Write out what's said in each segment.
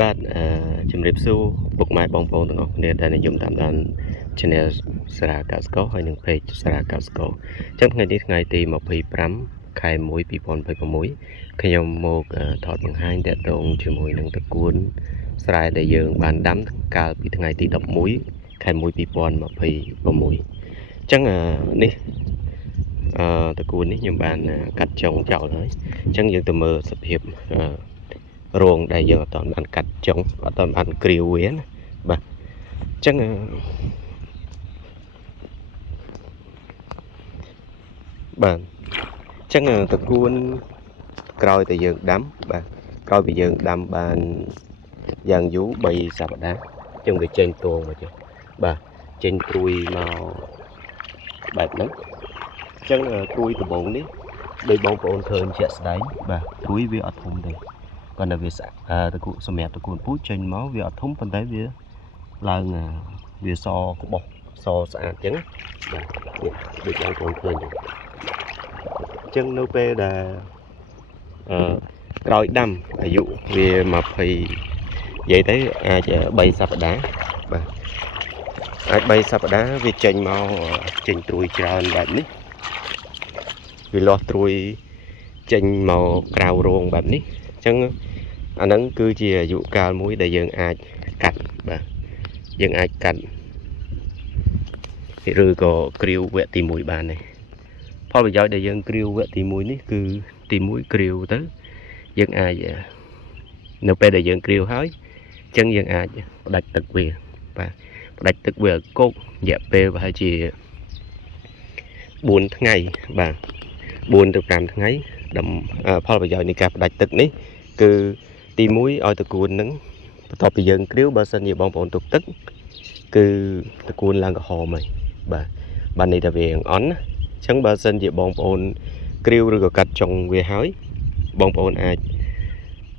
បាទជំរាបសួរពុកម៉ែបងប្អូនទាំងអស់គ្នាដែលនិយមតាមដាន Channel សារ៉ាកៅស្កោហើយនិង Page សារ៉ាកៅស្កោអញ្ចឹងថ្ងៃនេះថ្ងៃទី25ខែ1 2026ខ្ញុំមកថតបង្ហាញតាក់ទងជាមួយនឹងតកួនស្រែដែលយើងបានដាំកាលពីថ្ងៃទី11ខែ1 2026អញ្ចឹងនេះតកួននេះខ្ញុំបានកាត់ចុងចោលហើយអញ្ចឹងយើងទៅមើលសភាពរងដែលយើងអត់ទាន់បានកាត់ចុងអត់ទាន់បានគ្រាវវាណាបាទអញ្ចឹងបាទអញ្ចឹងតកួនក្រោយតែយើងដាំបាទក្រោយពីយើងដាំបានយ៉ាងយូរ3សប្តាហ៍អញ្ចឹងវាចេញទងមកចុះបាទចេញព្រួយមកបែបហ្នឹងអញ្ចឹងព្រួយដំបូងនេះដោយបងប្អូនឃើញជាក់ស្ដែងបាទព្រួយវាអត់ធំទេគាត់នៅវាតកួនសម្រាប់តកួនពូជចេញមកវាអត់ធំប៉ុន្តែវាឡើងវាសក្បោះសស្អាតអញ្ចឹងបាទដូចបងប្អូនឃើញអញ្ចឹងនៅពេលដែលក្រោយដាំអាយុវា20និយាយទៅអាច3សប្តាហ៍បាទអាច3សប្តាហ៍វាចេញមកចេញត្រួយច្រើនបែបនេះវាលាស់ត្រួយចេញមកក្រៅរោងបែបនេះអញ្ចឹងអាហ្នឹងគឺជាអាយុកាលមួយដែលយើងអាចកាត់បាទយើងអាចកាត់ឬក៏គ្រាវវគ្គទី1បានទេផលប្រយោជន៍ដែលយើងគ្រាវវគ្គទី1នេះគឺទី1គ្រាវទៅយើងអាចនៅពេលដែលយើងគ្រាវហើយអញ្ចឹងយើងអាចផ្ដាច់ទឹកវាបាទផ្ដាច់ទឹកវាឲ្យកោករយៈពេលប្រហែលជា4ថ្ងៃបាទ4ទៅ5ថ្ងៃផលប្រយោជន៍នៃការផ្ដាច់ទឹកនេះគឺទី1ឲ្យតកួននឹងបន្ទាប់ពីយើងគ្រាវបើសិនជាបងប្អូនទុកទឹកគឺតកួនឡើងក្រហមហើយបាទបានន័យថាវាអន់ណាអញ្ចឹងបើសិនជាបងប្អូនគ្រាវឬក៏កាត់ចុងវាហើយបងប្អូនអាច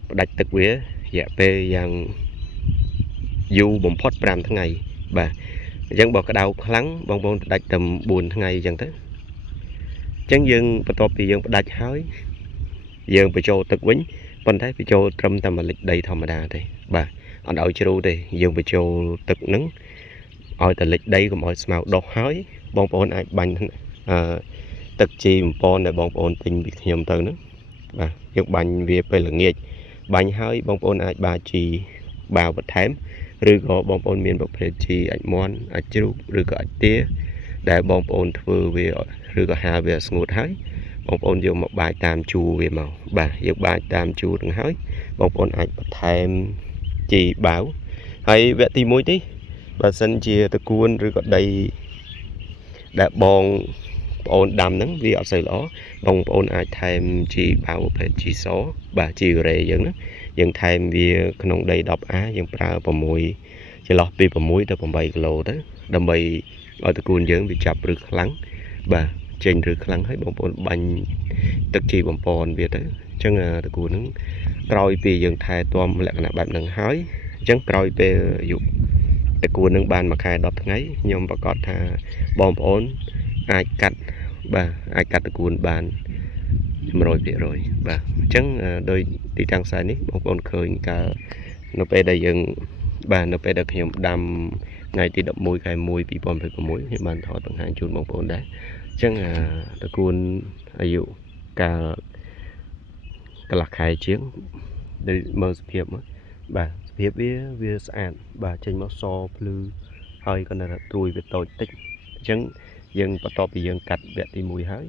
ផ្ដាច់ទឹកវារយៈពេលយ៉ាងយូរបំផុត5ថ្ងៃបាទអញ្ចឹងបើក្តៅខ្លាំងបងប្អូនផ្ដាច់តែ4ថ្ងៃអញ្ចឹងទៅអញ្ចឹងយើងបន្ទាប់ពីយើងផ្ដាច់ហើយយើងបញ្ចូលទឹកវិញប៉ុន្តែបញ្ចូលត្រឹមតែ1លីត្រដីធម្មតាទេបាទអត់ឲ្យជ្រៅទេយើងបញ្ចូលទឹកហ្នឹងឲ្យតែលិចដីកុំឲ្យស្មៅដុះហើយបងប្អូនអាចបាញ់ទឹកជីបំពន់ដែលបងប្អូនទិញពីខ្ញុំទៅហ្នឹងបាទយើងបាញ់វាពេលល្ងាចបាញ់ហើយបងប្អូនអាចបាជីបាវបន្ថែមឬក៏បងប្អូនមានប្រភេទជីអាចមន់អាចជ្រូកឬក៏អាចទាដែលបងប្អូនធ្វើវាឬក៏ហាលវាស្ងួតហើយបងប្អូនយកមកបាចតាមជួរវាមកបាទយកបាចតាមជួរនឹងហើយបងប្អូនអាចបន្ថែមជីបាវហើយវគ្គទី1នេះបើសិនជាតកួនឬក៏ដីដែលបងប្អូនដាំហ្នឹងវាអត់សូវល្អបងប្អូនអាចថែមជីបាវប្រភេទជីសបាទជីរ៉េយើងហ្នឹងយើងថែមវាក្នុងដី 10A យើងប្រើ6ចន្លោះពី6ទៅ8គីឡូទៅដើម្បីឲ្យតកួនយើងវាចាប់ឫសខ្លាំងបាទចេញឫសខ្លាំងហើយបងប្អូនបាញ់ទឹកជីបំពន់វាទៅអញ្ចឹងតកួនហ្នឹងក្រោយពីយើងថែទាំលក្ខណៈបែបហ្នឹងហើយអញ្ចឹងក្រោយពេលអាយុតកួននឹងបាន1ខែ10ថ្ងៃខ្ញុំប្រកាសថាបងប្អូនអាចកាត់បាទអាចកាត់តកួនបាន100%បាទអញ្ចឹងដោយទីតាំងខ្សែនេះបងប្អូនឃើញកាលនៅពេលដែលយើងបាទនៅពេលដែលខ្ញុំដាំថ្ងៃទី11ខែ1 2026ខ្ញុំបានថតបង្ហាញជូនបងប្អូនដែរអញ្ចឹងតកួនអាយុកាលកន្លះខែជាងដូចមើលសភាពមកបាទសភាពវាស្អាតបាទចេញមកសភ្លឺហើយក៏នៅត្រួយវាតូចតិចអញ្ចឹងយើងបន្ទាប់ពីយើងកាត់វគ្គទី1ហើយ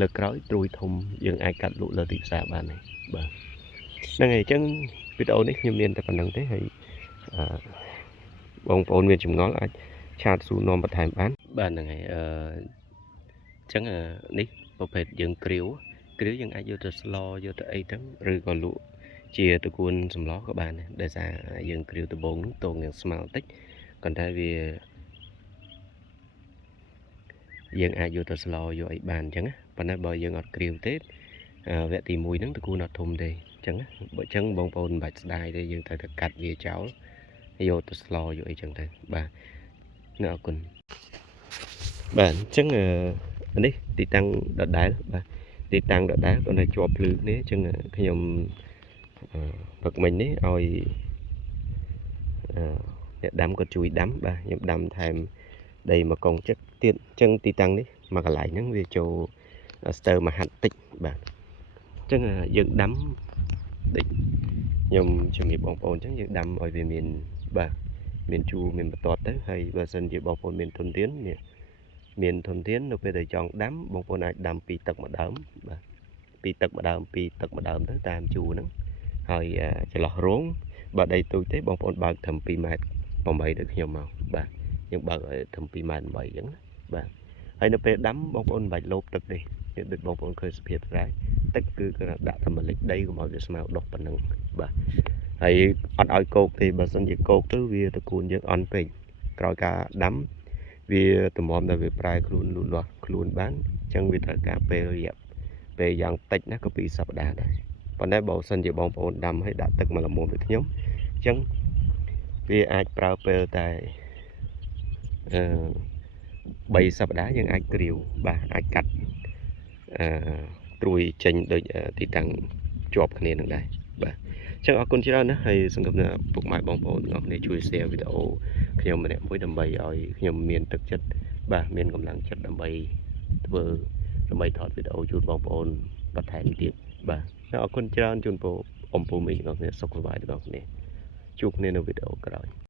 លើកក្រោយត្រួយធំយើងអាចកាត់លក់លើទីផ្សារបានហើយបាទហ្នឹងហើយអញ្ចឹងវីដេអូនេះខ្ញុំមានតែប៉ុណ្្នឹងទេហើយបងប្អូនមានចម្ងល់អាចឆាតសួរនាំបន្ថែមបានបាទហ្នឹងហើយអញ្ចឹងនេះប្រភេទយើងគ្រាវយើងអាចយកទៅស្លយកទៅអីទៅឬក៏លក់ជាតកួនសម្លក៏បានដែរដោយសារយើងគ្រាវដំបូងនោះតងយ៉ាងស្មើតិចប៉ុន្តែវាយើងអាចយកទៅស្លយកអីបានអញ្ចឹងប៉ុន្តែបើយើងអត់គ្រាវទេវគ្គទី1ហ្នឹងតកួនអត់ធំទេអញ្ចឹងបើអញ្ចឹងបងប្អូនមិនបាច់ស្ដាយទេយើងត្រូវតែកាត់វាចោលយកទៅស្លយកអីចឹងទៅបាទអរគុណបាទអញ្ចឹងនេះទីតាំងដដែលបាទទីតាំងដដែលក៏នៅជាប់ភ្លឺគ្នាអញ្ចឹងខ្ញុំ vực mình ấy ôi đám có chui đám bà nhập đám thêm đây mà còn chất tiên chân ti tăng đấy mà còn lại những về chỗ sơ mà hạn tích bà chân là dựng đám định nhưng trường nghiệp bóng ổn chắc dựng đám ở về miền bà miền chu miền bờ tọt tới hay bà sân dự bóng ổn miền thuần tiến miền thuần tiến nó về đời chọn đám bóng ổn này đám pi tật mà đám bà pi tật mà đám tới tam chu nó rồi chỉ lọt rốn bà đây tôi thấy bóng ổn bà thầm pi mát bóng bày được nhiều màu bà nhưng bà thầm pi mát bày vẫn bà hay nó về đám bóng ổn bày lốp được đi được bóng ổn khơi sụp ra tất cứ đã thầm lịch đây của mọi việc màu đọc bản năng bà hay ăn oi cột thì bà sân việc cột tới vì tụi cuốn những ăn bình rồi cả đám vì tụi mồm là về prai luôn luôn loạt luôn bán chẳng vì tất cả về dạng tách nó có bị sập đá đây còn đây bộ sân việc bóng ổn đâm hay đã tức mà là một việc nhóm chẳng vì ai prao pe tại bay sập đá nhưng ai kêu bà ai cắt trùi chênh đôi tí tăng chọp cái này nâng đây bà chắc ở con chỉ đó nữa hay sân gặp là buộc mãi bóng bóng ngọc để chui xe video khi mà nè mỗi đầm bầy ở khi mà miền thực chất bà miền cầm lăng chất đầm bầy vừa đầm bầy thọt video chui bóng bóng bắt thành tiền bà chắc ở con chỉ đó chun bộ ông bố mình ngọc này sọc vài được ngọc này chụp nên là video cái rồi